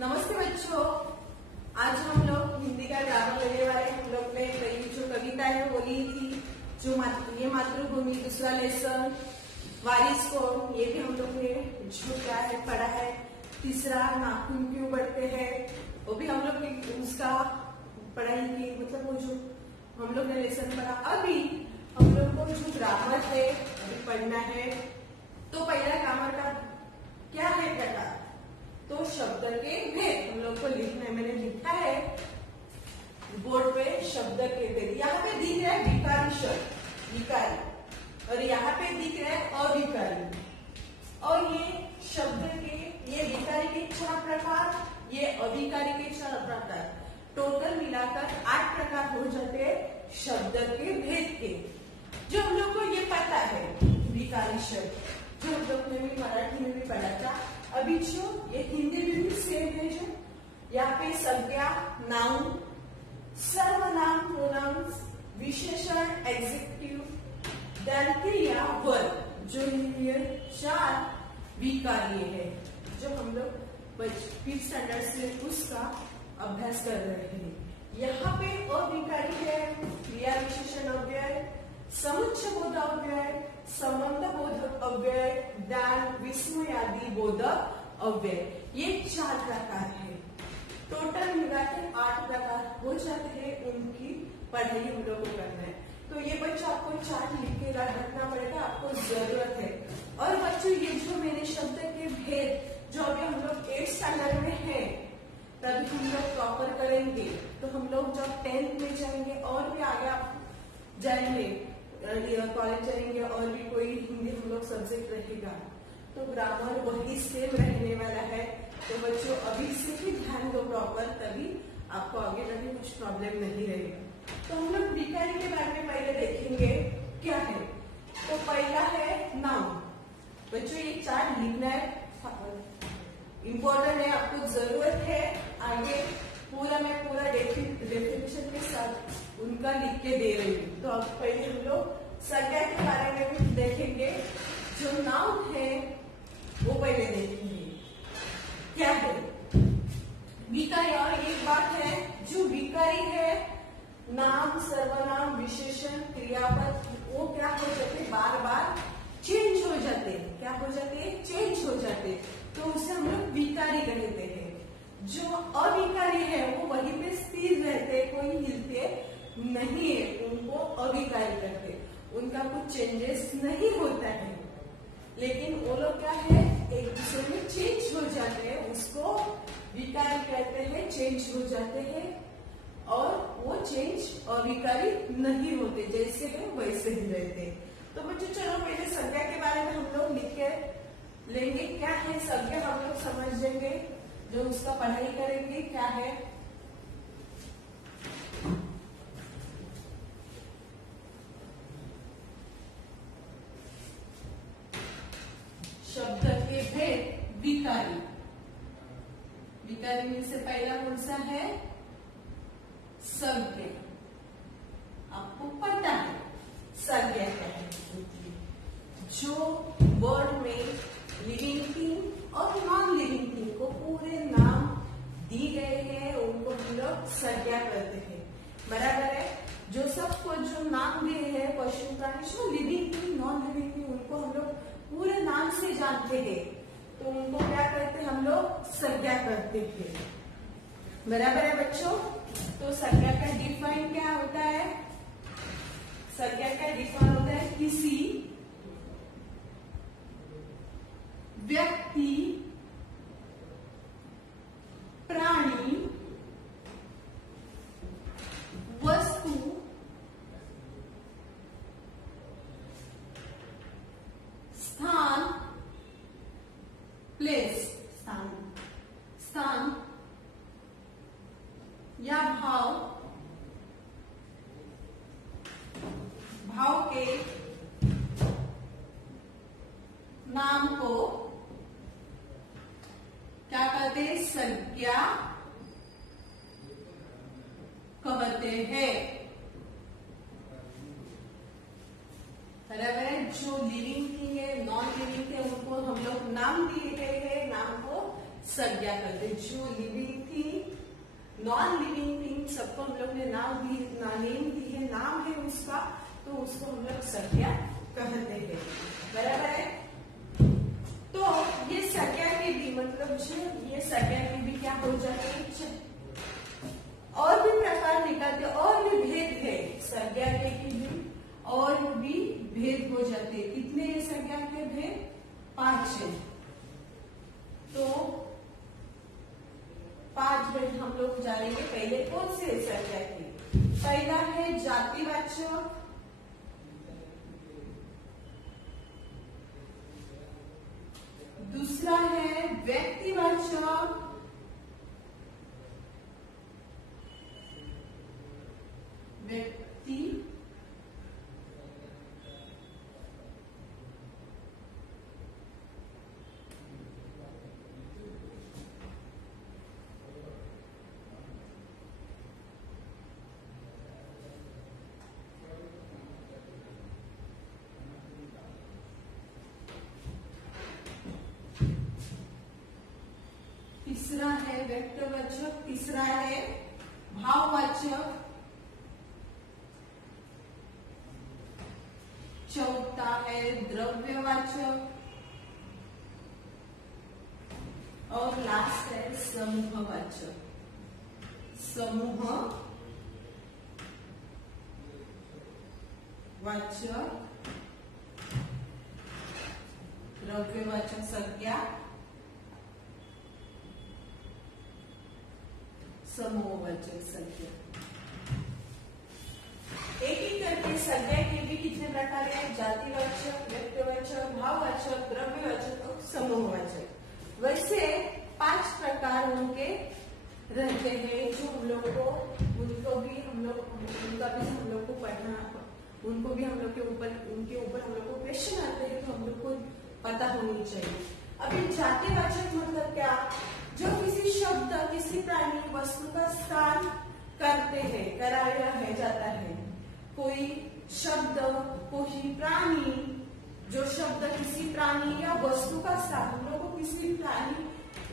नमस्ते बच्चों, आज हम लोग हिंदी का ग्रामर लेने वाले। हम लोग ने कई जो कविताएं बोली थी, जो ये मातृभूमि, दूसरा लेसन वारिस को, ये भी हम लोग ने जो क्या है पढ़ा है। तीसरा नाखून क्यों बढ़ते हैं, वो भी हम लोग ने उसका पढ़ाई की, मतलब वो जो हम लोग ने लेसन पढ़ा। अभी हम लोग को जो ग्रामर है अभी पढ़ना है। तो पहला ग्रामर का क्या है प्रकार, तो शब्द के भेद हम लोग को लिखना है। मैंने लिखा है बोर्ड पे शब्द के भेद। यहाँ पे दिख रहा है विकारी शब्द, विकारी, और यहाँ पे दिख रहा है अविकारी। और ये शब्द के, ये विकारी के 4 प्रकार, ये अविकारी के 4 प्रकार, टोटल मिलाकर 8 प्रकार हो जाते हैं शब्द के भेद के, जो हम लोग को ये पता है। विकारी शब्द जो हम लोग ने भी मराठी में भी पढ़ा था। अभी जो ये हिंदी में भी सेम है, जो यहाँ पे संज्ञा, नाउन, सर्वनाम, प्रोनाउंस, विशेषण, एडजेक्टिव, देन क्रिया, वर्ब, जो ये 4 विकार्य है, जो हम लोग 5th स्टैंडर्ड से उसका अभ्यास कर रहे हैं। यहाँ पे अविकारी है क्रिया विशेषण अव्यय, समुच्चय बोधक अव्यय, संबंध बोधक अव्यय, दान विस्मयादि बोधक अव्यय, ये 4 प्रकार है। टोटल मिलाकर 8 प्रकार हो जाते हैं। उनकी पढ़ाई हम लोग को करना है। तो ये बच्चों आपको 4 लिख के रखना पड़ेगा, आपको जरूरत है। और बच्चों ये जो मैंने शब्द के भेद जो अभी हम लोग 8th स्टैंडर्ड में है, तभी हम लोग प्रॉपर करेंगे। तो हम लोग जब 10th में जाएंगे और भी आगे आप जाएंगे, कॉलेज जाएंगे और भी कोई हिंदी हम लोग सब्जेक्ट रहेगा, तो ग्रामर वही सेम रहने वाला है। तो बच्चों अभी से भी ध्यान दो प्रॉपर, तभी आपको आगे जाके कुछ प्रॉब्लम नहीं रहेगा। तो हम लोग विकारी के बारे में पहले देखेंगे क्या है। तो पहला है नाउन। बच्चों ये 4 लिखना है, इम्पोर्टेंट है, आपको जरूरत है। आगे पूरा मैं पूरा डेफिनेशन के साथ उनका लिख के दे रही हूँ। तो अब पहले हम लोग संज्ञा के बारे में भी देखेंगे। जो नाउन है वो पहले देखेंगे क्या है विकारी। और एक बात है, जो विकारी है, नाम, सर्वनाम, विशेषण, क्रियापद, वो क्या हो जाते, बार बार चेंज हो जाते हैं। क्या हो जाते हैं, चेंज हो जाते हैं। तो उसे हम लोग विकारी कहते हैं। जो अविकारी है वो वहीं पे स्थिर रहते, कोई हिलते नहीं है, उनको अविकारी कहते, उनका कुछ चेंजेस नहीं होता है। लेकिन वो लोग क्या है, एक दूसरे में चेंज हो जाते हैं, उसको विकारी कहते हैं, चेंज हो जाते हैं। और वो चेंज अविकारी नहीं होते, जैसे है वैसे ही रहते। तो बच्चों चलो पहले संज्ञा के बारे में हम लोग लिख के लेंगे। क्या है संज्ञा, हम लोग समझ लेंगे, जो उसका पढ़ाई करेंगे क्या है। शब्द के भेद विकारी। विकारी में से पहला कौन सा है, संज्ञा। आपको पता है संज्ञा क्या है, जो वर्ड में लिविंग थिंग और नॉन लिविंग थिंग को पूरे नाम दी गए हैं, उनको हम लोग संज्ञा करते हैं। बराबर है। जो सबको जो नाम दिए हैं, पशु प्राणी, जो living thing, non living thing, उनको हम लोग पूरे नाम से जानते हैं, तो उनको क्या करते हैं, हम लोग संज्ञा करते हैं। बराबर है बच्चों। तो संज्ञा का डिफाइन क्या होता है, संज्ञा का डिफाइन होता है किसी व्यक्ति, प्राणी, वस्तु, स्थान, प्लेस, स्थान या भाव के नाम को क्या कहते हैं, संज्ञा कहते हैं। बराबर है। जो लिविंग थिंग है, नॉन लिविंग थिंग, उनको हम लोग नाम दिए गए हैं, नाम को संज्ञा करते। जो लिविंग थी, नॉन लिविंग थिंग, सबको हम लोग ने नेम दी है, नाम है उसका, तो उसको हम लोग संज्ञा कहते हैं। बराबर है। तो ये संज्ञा के भी मतलब ये संज्ञा के भी क्या हो जाते हैं, और भी प्रकार निकालते, और भी भेद है संज्ञा के भी, और भी भेद हो जाते हैं। कितने ये संज्ञा के भेद? 5 है। तो 5 भेद हम लोग जानेंगे। पहले कौन से संज्ञा के? पहला है जातिवाचक, दूसरा है व्यक्तिवाचक, व्यक्ति, तीसरा है व्यक्तिवाचक, तीसरा है भाववाचक, चौथा है द्रव्यवाचक, और लास्ट है समूहवाचक। समूहवाचक, द्रव्यवाचक संज्ञा, समूहवाचक संज्ञा। एक एक करके संज्ञा के भी कितने प्रकार है? जातिवाचक, व्यक्तिवाचक, भाववाचक, द्रव्यवाचक और समूहवाचक। वैसे 5 प्रकार उनके रहते हैं, जो हम लोग को उनका भी हम लोग को पढ़ना, उनको भी हम लोग के ऊपर हम लोग को क्वेश्चन आते हैं, तो हम लोग को पता होनी चाहिए। अभी जातिवाचक मतलब क्या? जो किसी शब्द, किसी प्राणी, वस्तु का स्थान करते हैं, कराया है जाता है। कोई शब्द, कोई प्राणी, जो शब्द किसी प्राणी या वस्तु का स्थान, हम लोग को किसी प्राणी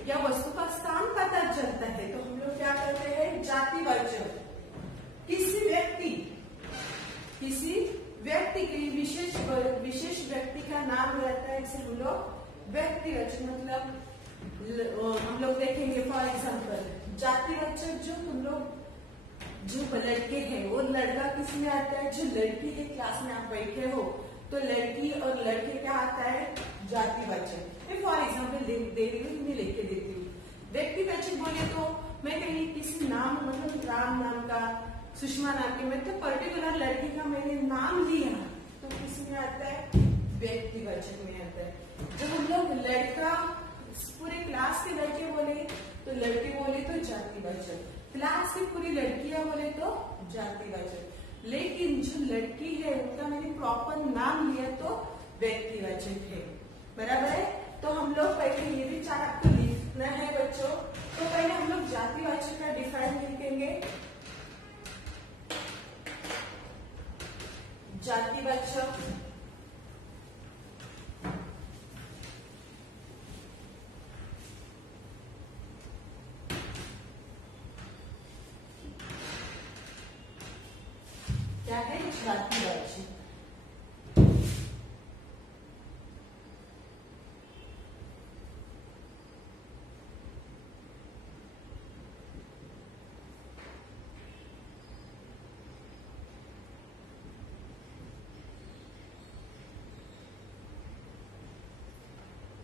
या वस्तु का स्थान पता चलता है, तो हम लोग क्या करते हैं? जातिवाचक। किसी व्यक्ति के विशेष व्यक्ति का नाम रहता है, इसे हम लोग व्यक्तिवाचक मतलब हम लोग देखेंगे। फॉर एग्जाम्पल जातिवाचक, जो हम लोग जो लड़के हैं, वो लड़का किस में आता है? जो लड़की है, क्लास में आप बैठे हो तो लड़की और लड़के क्या आता है? जातिवाचक। मैं फॉर एग्जाम्पल दे रही हूँ, मैं लिख के देती हूँ। व्यक्तिवाचक बोले तो मैं कहीं किसी नाम, मतलब राम नाम का, सुषमा नाम की, मतलब पर्टिकुलर लड़की का मैंने नाम लिया, तो किस में आता है? व्यक्तिवाचक में आता है। जब हम लोग लड़का, पूरे क्लास के लड़के बोले तो लड़के बोले तो जातिवाचक, क्लास की पूरी लड़कियां बोले तो जातिवाचक। लेकिन जो लड़की है उनका मैंने प्रॉपर नाम लिया तो व्यक्तिवाचक है। बराबर है। तो हम लोग पहले ये भी 4 आपको लिखना है बच्चों। तो पहले हम लोग जातिवाचक का डिफाइन लिखेंगे। जातिवाचक क्या है? जातिवाचक।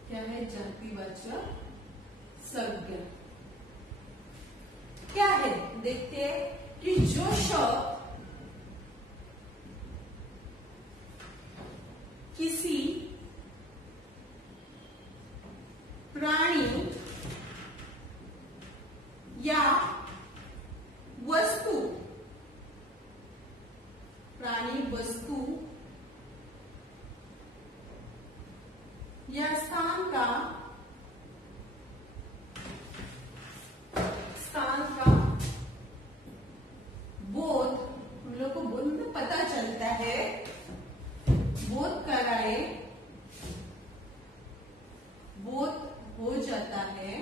क्या है? जातिवाचक संज्ञा क्या है? देखते हैं कि जो शब्द किसी प्राणी या वस्तु, प्राणी, वस्तु या स्थान का बोध, हम लोग को बोध में पता चलता है, बोध कराए, बोध हो जाता है,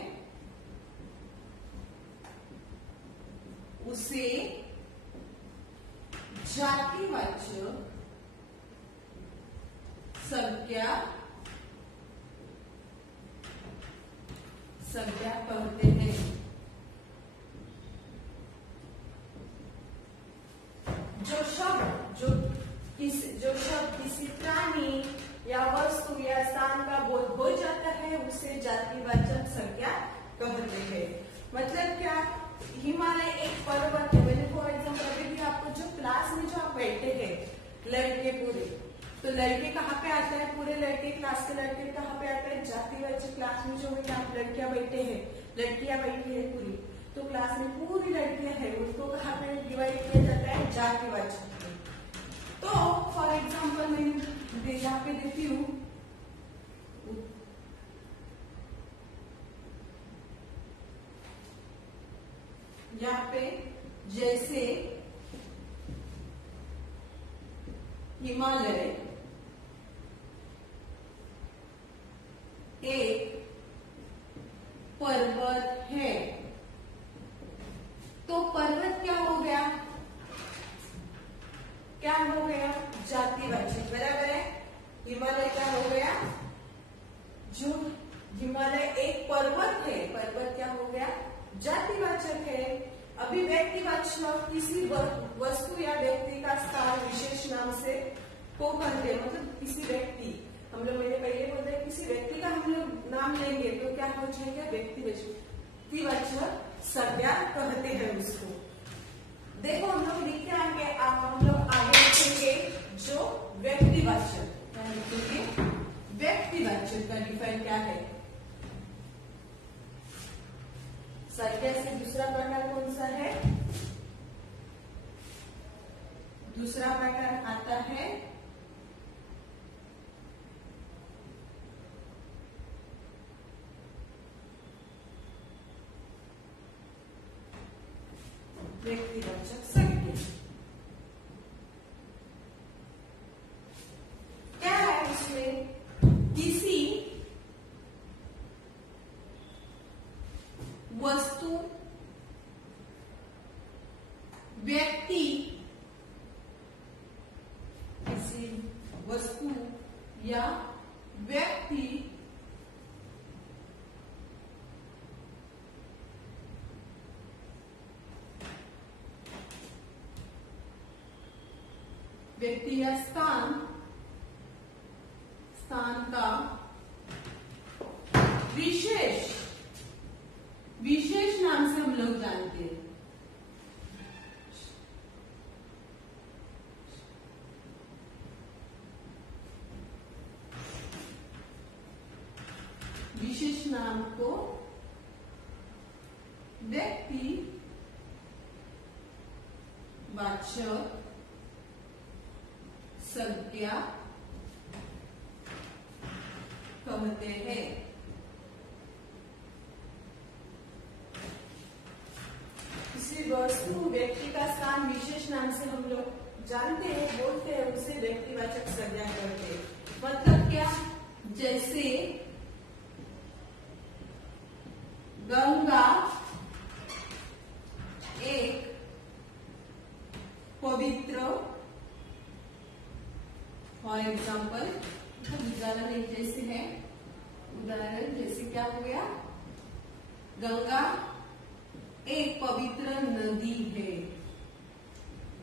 उसे जातिवाचक संज्ञा कहते हैं। जो शब्द किसी प्राणी या वस्तु या स्थान का बोध हो जाता है उसे जातिवाचक संज्ञा कहते हैं। मतलब क्या, हिमालय एक पर्वत है। मैंने फॉर एग्जाम्पल अभी भी आपको जो क्लास में जो आप बैठे हैं लड़के पूरे, तो लड़के कहाँ पे आता है, पूरे लड़के क्लास के लड़के कहाँ पे आते हैं, जातिवाचक। क्लास में जो है आप लड़कियां बैठे हैं, लड़कियां बैठी है पूरी, तो क्लास में पूरी लड़कियां हैं, उनको कहाँ पे डिवाइड किया जाता है, जातिवाचक। तो फॉर एग्जाम्पल मैं यहाँ पे देती हूँ, यहाँ पे जैसे हिमालय एक पर्वत है, तो पर्वत क्या हो गया, जातिवाचक, बराबर है। हिमालय क्या हो गया, जो हिमालय एक पर्वत है, पर्वत क्या हो गया, जातिवाचक है। अभी व्यक्तिवाचक किसी वस्तु या व्यक्ति का स्थान विशेष नाम से को कहते हैं, मतलब किसी व्यक्ति, हम लोग मैंने पहले बोला है, किसी व्यक्ति का हम लोग नाम लेंगे तो क्या हो जाएगा, व्यक्तिवाचक संज्ञा कहते हैं उसको। देखो हम लोग लिखते आगे, हम लोग आगे लिखेंगे जो व्यक्तिवाचक, क्या लिखेंगे, व्यक्तिवाचक का डिफाइन क्या है। संज्ञा से दूसरा प्रकार कौन सा है, दूसरा प्रकार आता है व्यक्तिवाचक संज्ञा। क्या है उसमें, किसी वस्तु, व्यक्ति, किसी वस्तु या व्यक्ति या स्थान का विशेष नाम से हम लोग जानते हैं। विशेष नाम को व्यक्तिवाचक संज्ञा कहते हैं। किसी वस्तु व्यक्ति का स्थान विशेष नाम से हम लोग जानते हैं, बोलते हैं, उसे व्यक्तिवाचक संज्ञा कहते हैं। मतलब क्या, जैसे गंगा एक पवित्र, फॉर एग्जाम्पल उदाहरण एक जैसे है, उदाहरण जैसे क्या हो गया, गंगा एक पवित्र नदी है।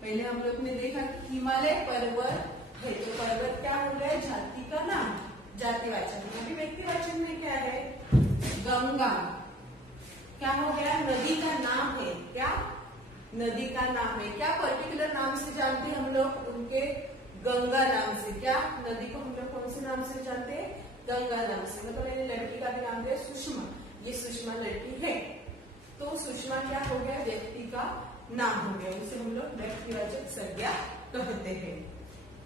पहले हम लोग ने देखा कि हिमालय पर्वत है, तो पर्वत क्या हो गया, जाति का नाम, जातिवाचक। अभी व्यक्तिवाचक में क्या है, गंगा क्या हो गया, नदी का नाम है, क्या नदी का नाम है। क्या पर्टिकुलर नाम से जानते हैं हम लोग, उनके गंगा नाम से। क्या नदी को हम लोग कौन से नाम से जानते हैं, गंगा नाम से। मतलब मैंने लड़की का भी नाम दिया सुषमा, ये सुषमा लड़की है, तो सुषमा क्या हो गया, व्यक्ति का नाम हो गया, उसे हम लोग व्यक्तिवाचक संज्ञा कहते हैं।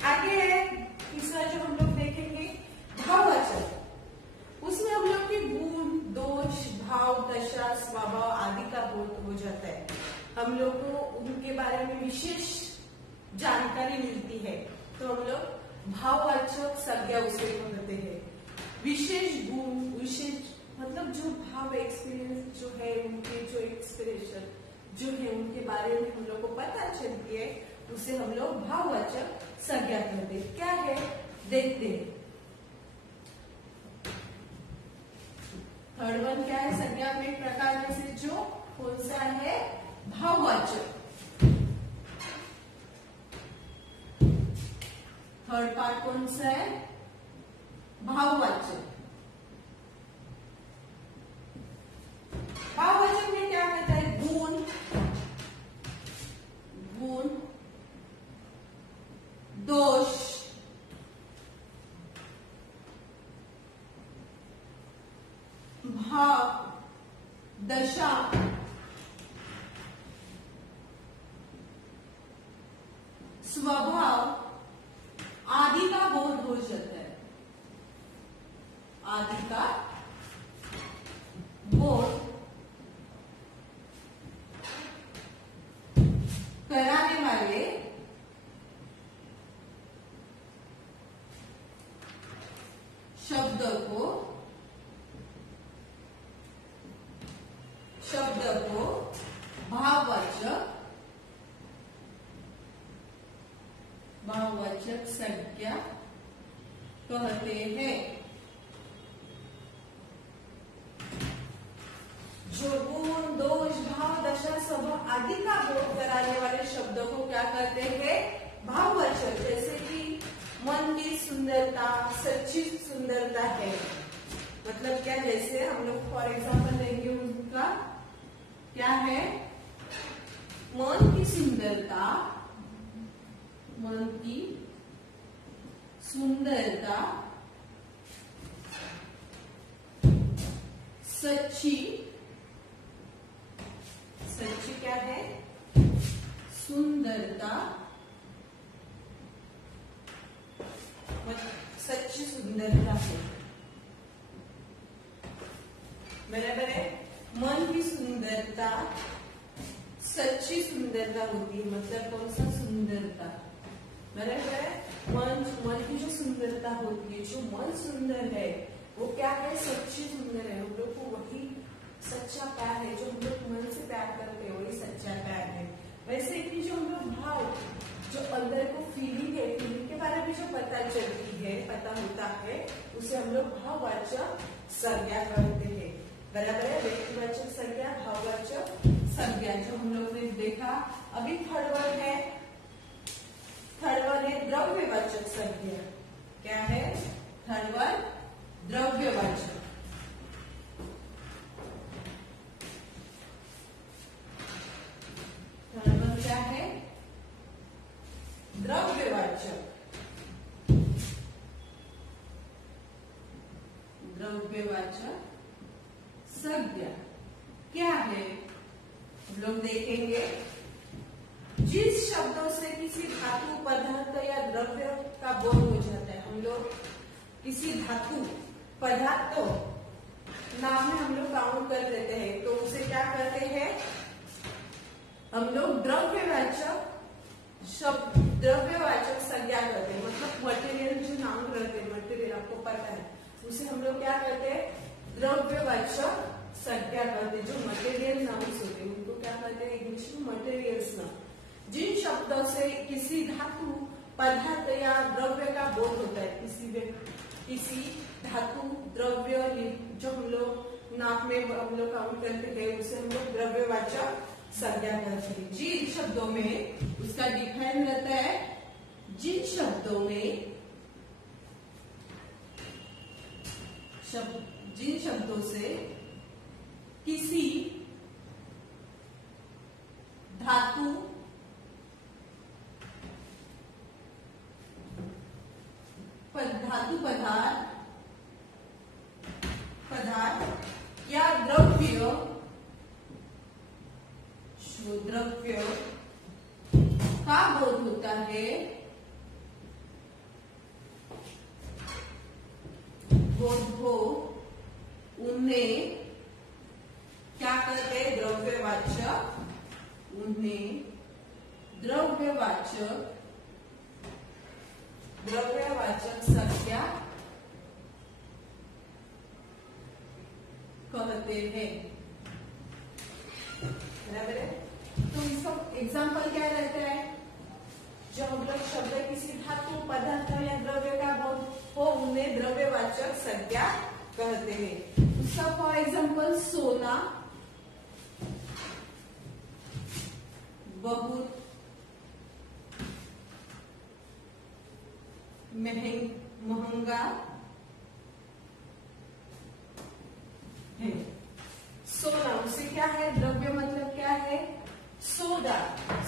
आगे है तीसरा जो हम लोग देखेंगे, भाववाचक। उसमें हम लोग की गुण, दोष, भाव, दशा, स्वभाव आदि का बोध हो जाता है। हम लोग को उनके बारे में विशेष जानकारी मिलती है, तो हम लोग भाववाचक संज्ञा उसे कहते हैं। विशेष गुण, विशेष मतलब जो भाव, एक्सपीरियंस जो है, उनके जो एक्सप्रेशन, जो है उनके बारे में हम लोग को पता चलती है, उसे हम लोग भाववाचक संज्ञा कहते हैं। क्या है देखते हैं। थर्ड वन क्या है, संज्ञा में प्रकार में से जो कौन सा है, भाववाचक। थर्ड पार्ट कौन सा है, भाववाचक। भाववाचक में क्या कहता है, गुण, गुण, दोष, भाव, दशा, स्वभाव आदि का बोध हो जाता है। आदि का बोध कराने वाले शब्द को भाववाचक संज्ञा कहते हैं। जो गुण, दोष, भाव, दशा, स्वभाव आदि का बोध कराने वाले शब्दों को क्या कहते हैं, भाववाचक। जैसे कि मन की सुंदरता सच्ची सुंदरता है, मतलब क्या, जैसे हम लोग फॉर एग्जाम्पल लेंगे उनका क्या है, मन की सुंदरता, मन की सुंदरता सच्ची, सच्ची क्या है, सुंदरता, सच्ची सुंदरता है, बराबर है। मन की सुंदरता सच्ची सुंदरता होती है, मतलब कौन सा, सुंदरता, बराबर है। मन की जो सुंदरता होती है, जो मन सुंदर है वो क्या है, सच्ची सुंदर है। हम लोग को वही सच्चा प्यार है, जो हम लोग मन से प्यार करते हैं वही सच्चा प्यार है। वैसे कि जो हम लोग भाव, जो अंदर को फीलिंग है, फीलिंग के बारे में जो पता चलती है, पता होता है, उसे हम लोग भाववाचक संज्ञा करते हैं, बराबर है। व्यक्तिवाचक संज्ञा, भाववाचक संज्ञा, जो हम लोग ने देखा। अभी थर्ड वन है, थर्ड वन है द्रव्यवाचक संज्ञा। क्या है, थर्ड वन द्रव्यवाचक। थर्ड वन क्या है, द्रव्यवाचक। द्रव्यवाचक संज्ञा क्या है, हम लोग देखेंगे। जिस शब्दों से किसी धातु, पदार्थ या द्रव्य का बोध हो जाता है, हम लोग किसी धातु, पदार्थ तो नाम में हम लोग काउंट कर देते हैं, तो उसे क्या करते हैं, हम लोग द्रव्यवाचक शब्द, द्रव्यवाचक संज्ञा करते हैं। मतलब मटेरियल जो नाम करते हैं, मटेरियल आपको पता है, उसे हम लोग क्या करते हैं, द्रव्यवाचक संज्ञा करते हैं। जो मटेरियल नाउन्स होते हैं उनको क्या कहते हैं, इंग्लिश में मटेरियल्स नाउन। जिन शब्दों से किसी धातु, पदार्थ या द्रव्य का बोध होता है, किसी धातु, द्रव्य जो हम लोग नाम में हम लोग काउंट करते थे, उसे हम लोग द्रव्यवाचक संज्ञा करते हैं। जिन शब्दों में, उसका डिफाइन रहता है, जिन शब्दों में, जिन शब्दों से किसी धातु, पदार्थ या द्रव्य का बोध होता है, बोध हो, उन्हें क्या कहते हैं, द्रव्यवाचक। उन्हें द्रव्यवाचक संज्ञा कहते हैं, बराबर है। एग्जाम्पल क्या रहता है, जो हम लोग शब्द किसी धातु पदार्थ या द्रव्य का हो उन्हें द्रव्यवाचक संज्ञा कहते हैं। उसका फॉर एग्जाम्पल सोना बहुत महंगा है। सोना उसे क्या है, द्रव्य मतलब क्या है, सोना।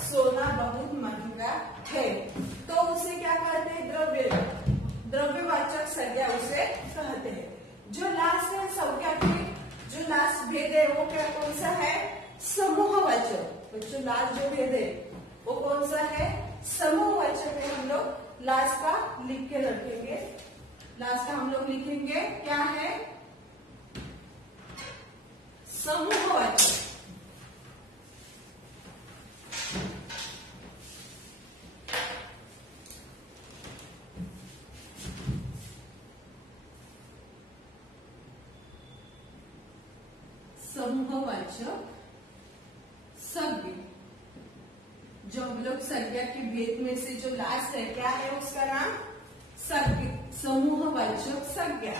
सोना बहुत महंगा है तो उसे क्या कहते हैं, द्रव्य, द्रव्यवाचक संज्ञा उसे कहते हैं। जो लास्ट है संज्ञा के जो लास्ट भेद है वो क्या कौन सा है, समूहवाचक। तो जो लास्ट जो भेद है वो कौन सा है, समूहवाचक है। हम लोग लास्ट का लिख के रखेंगे, लास्ट का हम लोग लिखेंगे क्या है, समूहवाचक। समूहवाचक संज्ञा। जो हम लोग संज्ञा के भेद में से जो लास्ट है क्या है, उसका नाम समूहवाचक संज्ञा।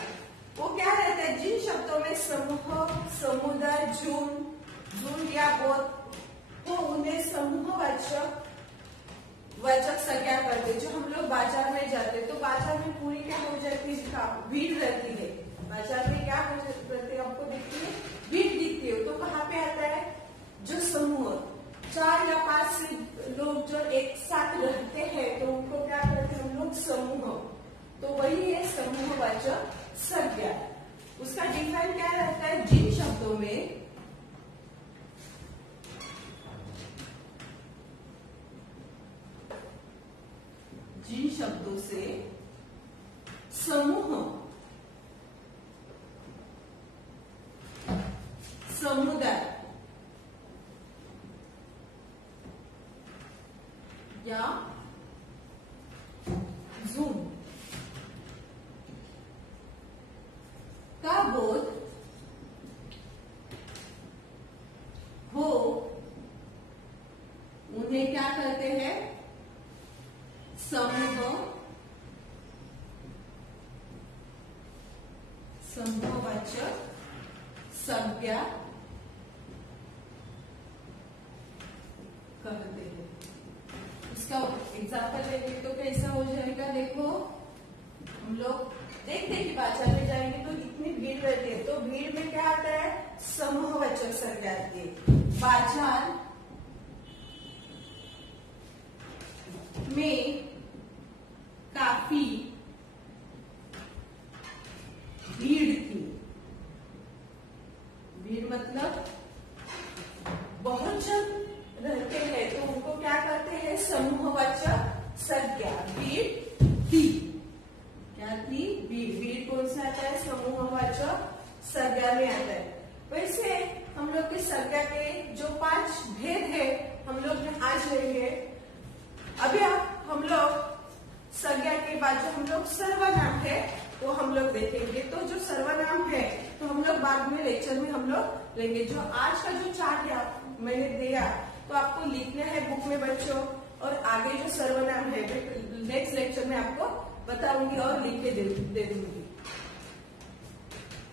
वो क्या रहता है, जिन शब्दों में समूह, समुदाय, झुंड या गोत वो उन्हें समूहवाचक संज्ञा करते। जो हम लोग बाजार में जाते तो बाजार में पूरी क्या हो जाती है, भीड़ रहती है। बाजार में क्या हो जाती है, आपको देखती है भीड़ दिखती है। तो कहाँ पे आता है, जो समूह 4 या 5 लोग जो एक साथ रहते हैं तो उनको क्या कहते हैं हम लोग, समूह। तो वही है समूहवाचक संज्ञा। उसका डिफाइन क्या रहता है, जिन शब्दों में से समूह, समुदाय या झुंड का बोध हो उन्हें क्या कहते हैं, समूहवाचक संज्ञा कहते हैं। इसका एग्जाम्पल लेंगे तो कैसा हो जाएगा, देखो हम लोग देखते हैं कि बाजार में जाएंगे तो इतनी भीड़ रहती है, तो भीड़ में क्या आता है, समूहवाचक संज्ञा आती है। बाजार में काफी भीड़ थी। भीड़ मतलब बहुत जन रहते हैं तो उनको क्या कहते हैं, समूहवाचक संज्ञा। भीड़ थी, क्या थी, भीड़। भीड़ कौन सा आता है, समूहवाचक संज्ञा में आता है। वैसे हम लोग के संज्ञा के जो 5 भेद है हम लोग आज लेंगे। अभी हम लोग संज्ञा के बाद जो हम लोग सर्वनाम है वो हम लोग देखेंगे। तो जो सर्वनाम है तो हम लोग बाद में लेक्चर में हम लोग लेंगे। जो आज का जो चार्ट मैंने दिया तो आपको लिखना है बुक में बच्चों, और आगे जो सर्वनाम है नेक्स्ट लेक्चर में आपको बताऊंगी और लिख के दे दूंगी।